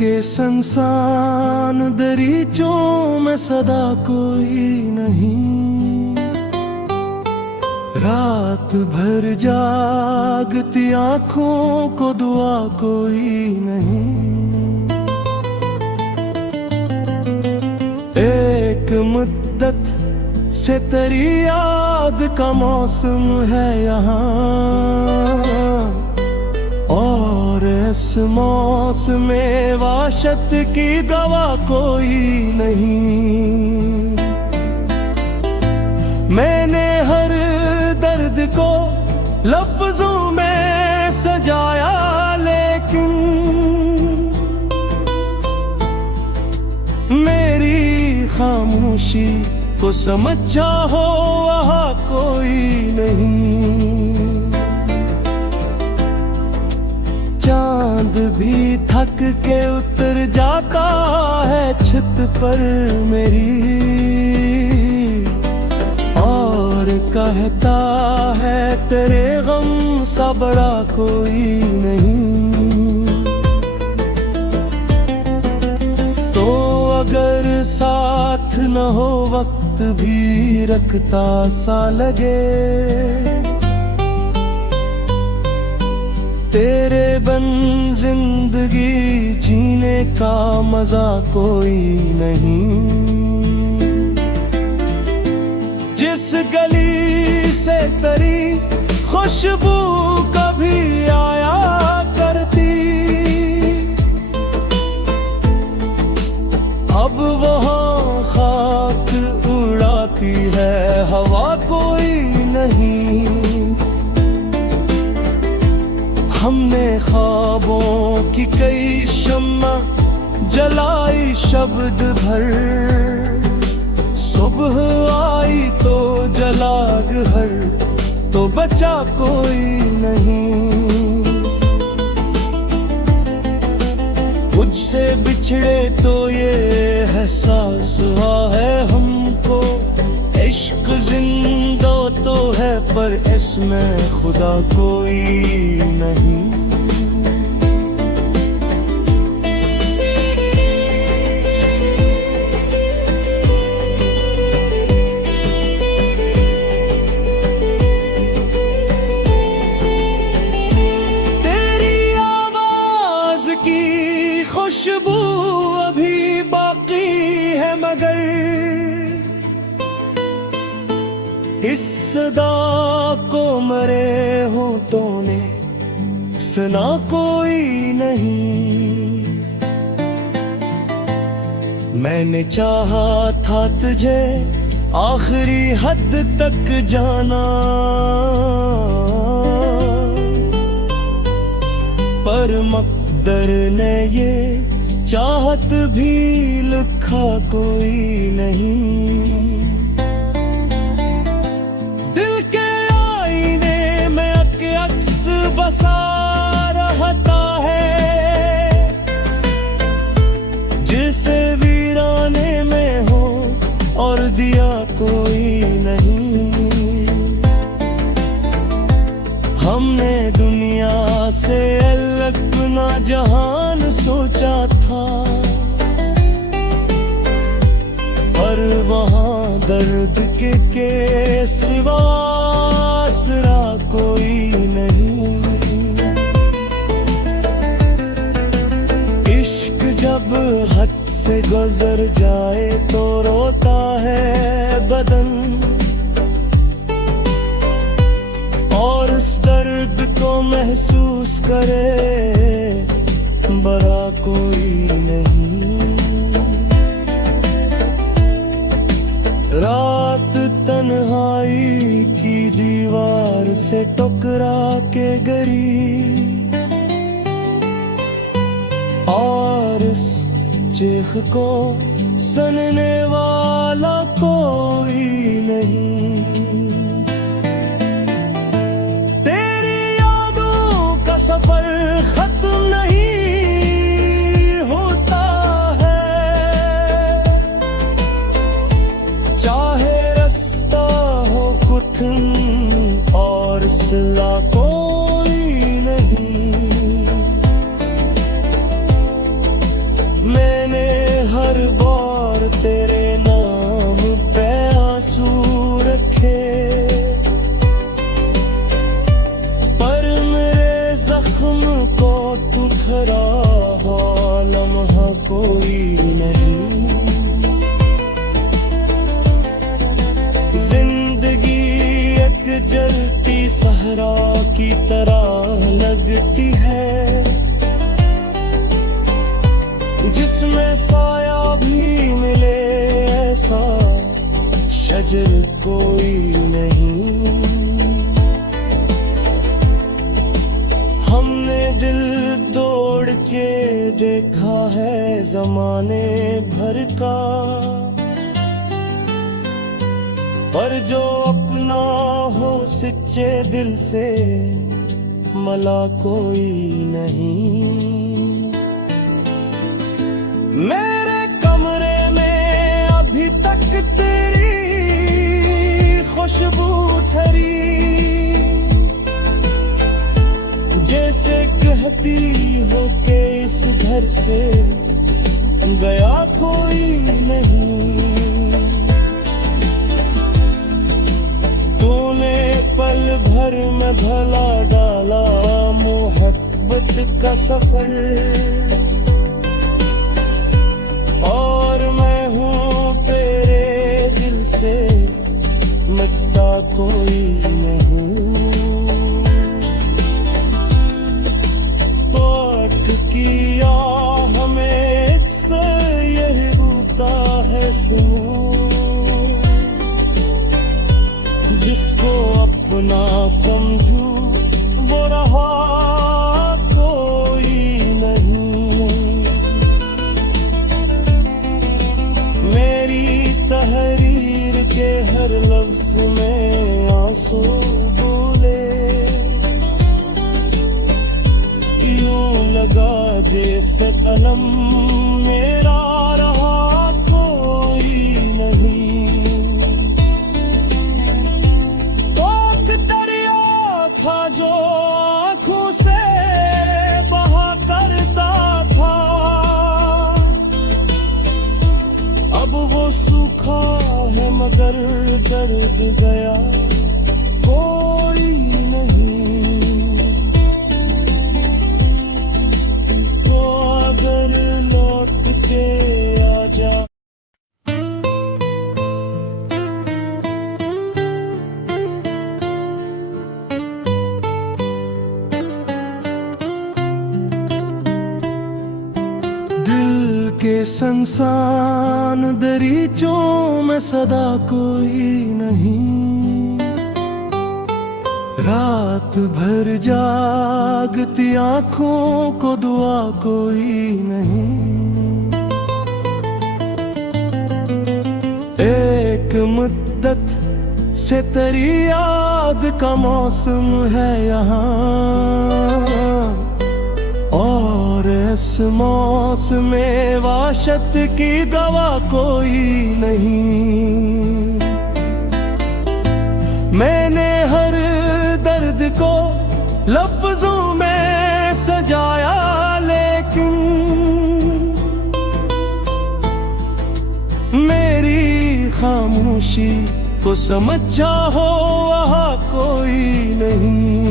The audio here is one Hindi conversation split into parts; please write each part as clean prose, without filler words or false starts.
के संसान दरीचों में सदा कोई नहीं। रात भर जागती आँखों को दुआ कोई नहीं। एक मुद्दत से तेरी याद का मौसम है यहाँ, और इस मौसम में वाशत की दवा कोई नहीं। मैंने हर दर्द को लफ्जों में सजाया, लेकिन मेरी खामोशी को समझा हो वहाँ कोई नहीं। चांद भी थक के उतर जाता है छत पर मेरी, और कहता है तेरे गम सा बड़ा कोई नहीं। तो अगर साथ न हो वक्त भी रखता सा लगे, तेरे बिन जिंदगी जीने का मजा कोई नहीं। जिस गली से तेरी खुशबू कभी आया करती, अब वहाँ खाक उड़ाती है हवा कोई नहीं। हमने ख्वाबों की कई शम्मा जलाई शब्द भर, सुबह आई तो जला घर, तो बचा कोई नहीं। मुझसे बिछड़े तो ये एहसास हुआ है हमको, इश्क जिंदा तो है पर इसमें खुदा कोई नहीं। तेरी आवाज की खुशबू अभी बाकी है, मगर इस सदा को मरे होठों ने सुना कोई नहीं। मैंने चाहा था तुझे आखिरी हद तक जाना, पर मक़दर ने ये चाहत भी लिखा कोई नहीं। बसा रहता है जिसे वीराने में हो और दिया कोई नहीं। हमने दुनिया से अलग ना जहान सोचा था, पर वहाँ दर्द के सिवा आसरा कोई नहीं। इश्क जब हद से गुजर जाए तो रोता है बदन, और उस दर्द को महसूस करे बड़ा कोई नहीं। रात तन्हाई की दीवार से टकरा के गिरी, और इस चीख को सुनने वाला कोई नहीं। तेरी यादों का सफर खत्म नहीं होता है, चाहे रास्ता हो कठिन और सिला कोई नहीं। वहाँ कोई नहीं। जिंदगी एक जलती सहरा की तरह लगती है, जिसमें साया भी मिले ऐसा शजर कोई नहीं। हमने दिल तोड़ के देखा है जमाने भर का, पर जो अपना हो सच्चे दिल से मला कोई नहीं। मेरे कमरे में अभी तक तेरी खुशबू धरी, जैसे कहती हो के इस घर से गया कोई नहीं। तूने पल भर में भला डाला मोहब्बत का सफर, और मैं हूँ तेरे दिल से मिटता कोई नहीं। तो अटकिया हमें से यही होता है सुनूं, जिसको अपना समझूं वो रहा कोई नहीं। मेरी तहरीर के हर लफ्ज में आंसू बोले, यूं लगा जैसे कलम मेरा रहा कोई नहीं। तो एक दरिया था जो आंखों से बहा करता था, अब वो सूखा है मगर दर्द गया कोई नहीं। तो अगर लौट के आ जा दिल के संसान दरीचों में सदा कोई नहीं। रात भर जागती आंखों को दुआ कोई नहीं। एक मुद्दत से तेरी याद का मौसम है यहाँ, और इस मौसम में वाशत की दवा कोई नहीं। मैंने हर दर्द को लफ्जों में सजाया, लेकिन मेरी खामोशी को समझा हो वहाँ कोई नहीं।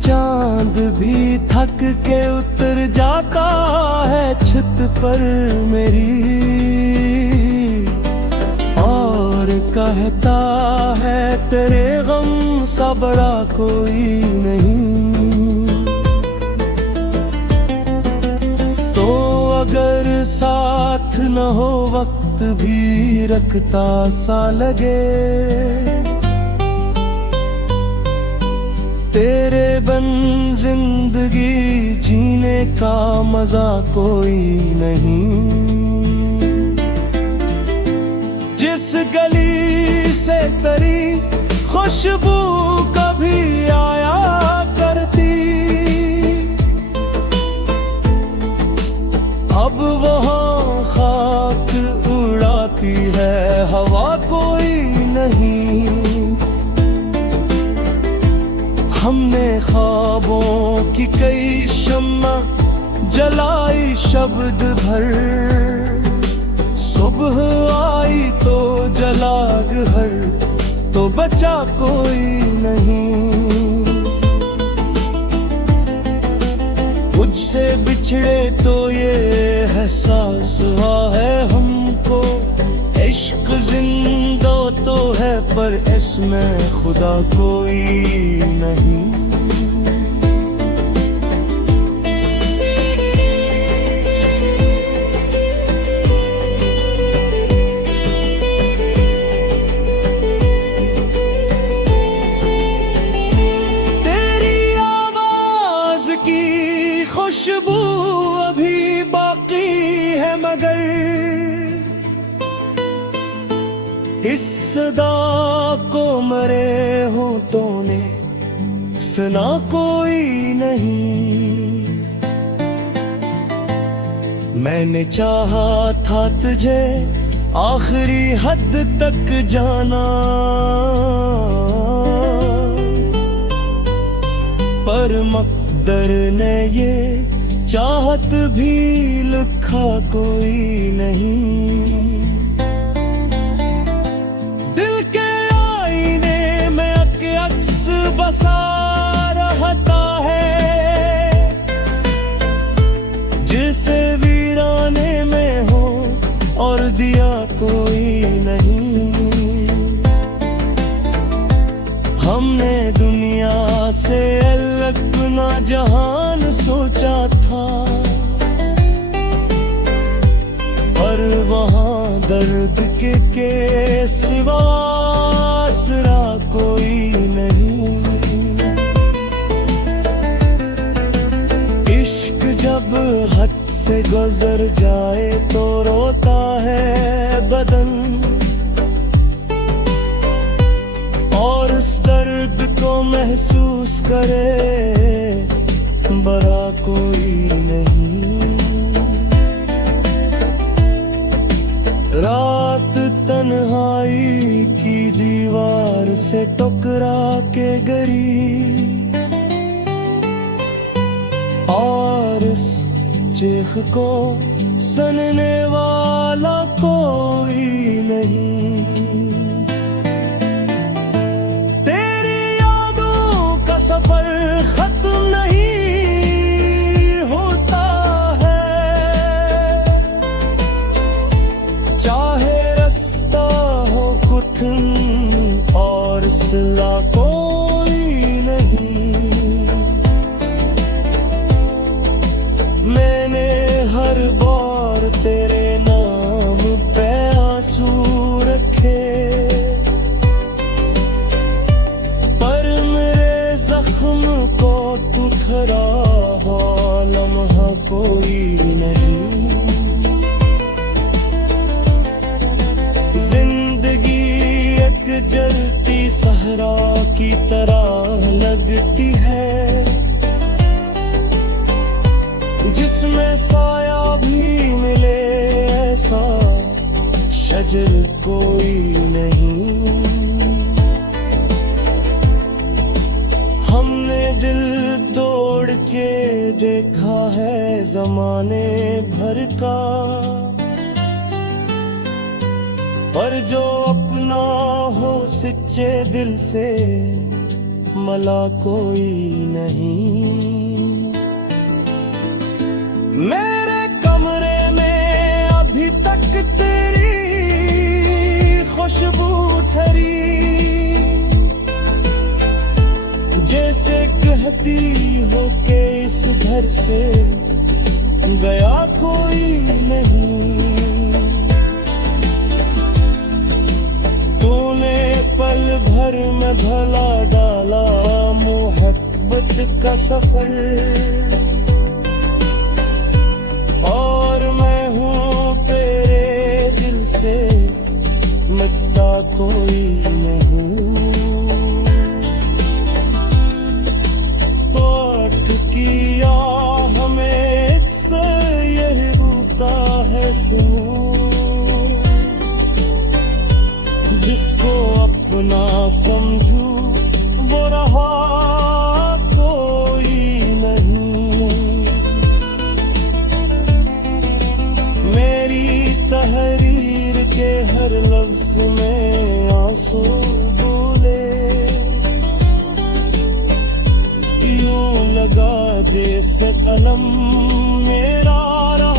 चांद भी थक के उतर जाता है छत पर मेरी, और कहता है तेरे गम सा बड़ा कोई नहीं। तो अगर साथ न हो वक्त भी रखता सा लगे, तेरे बन जिंदगी जीने का मजा कोई नहीं। जिस गली से तेरी खुशबू कभी आया करती, अब वहाँ खाक उड़ाती है हवा कोई नहीं। हमने ख्वाबों की कई शम्मा जलाई शब्द भर, सुबह आई तो जला घर, तो बचा कोई नहीं। तुझसे बिछड़े तो ये एहसास हुआ है हमको, इश्क जिंदा तो है पर इसमें खुदा कोई नहीं। खुशबू अभी बाकी है मगर इस सदा को मरे होठों ने सुना कोई नहीं। मैंने चाहा था तुझे आखिरी हद तक जाना, पर मकदर ने ये चाहत भी लिखा कोई नहीं। दिल के आईने में अक्स बसा रहता है, जिसे वीराने में हो और दिया कोई नहीं। हमने दुनिया से अलग ना जहान सोचा था, पर वहाँ दर्द के सिवा आसरा कोई नहीं। इश्क जब हद से गुजर जाए तो रोता है बदन, और उस दर्द को महसूस करे बड़ा कोई नहीं। रात तन्हाई की दीवार से टकरा के गिरी, और इस चीख को सुनने वाला कोई नहीं। तेरी यादों का सफर खत्म नहीं होता है, चाहे रास्ता हो कठिन और सिला कोई नहीं। मैंने हर बार तेरे नाम पे आंसू रखे, पर मेरे जख्म को तू ठहरा लम्हा कोई नहीं। जिंदगी एक जलती सहरा की तरह लगती है, जिसमें साया भी मिले ऐसा शजर कोई नहीं। हमने दिल तोड़ के देखा है जमाने भर का, पर जो अपना हो सच्चे दिल से मला कोई नहीं। मेरे कमरे में अभी तक तेरी खुशबू ठहरी, जैसे कहती हो के इस घर से गया कोई नहीं। तूने पल भर में भला डाला मोहब्बत का सफर, और मैं हूँ तेरे दिल से मिटता कोई नहीं। तो अटकिया हमें से यही होता है जिसको अपना समझू वो रहा कोई नहीं। मेरी तहरीर के हर लफ्ज में आंसू बोले, यूं लगा जैसे कलम मेरा रहा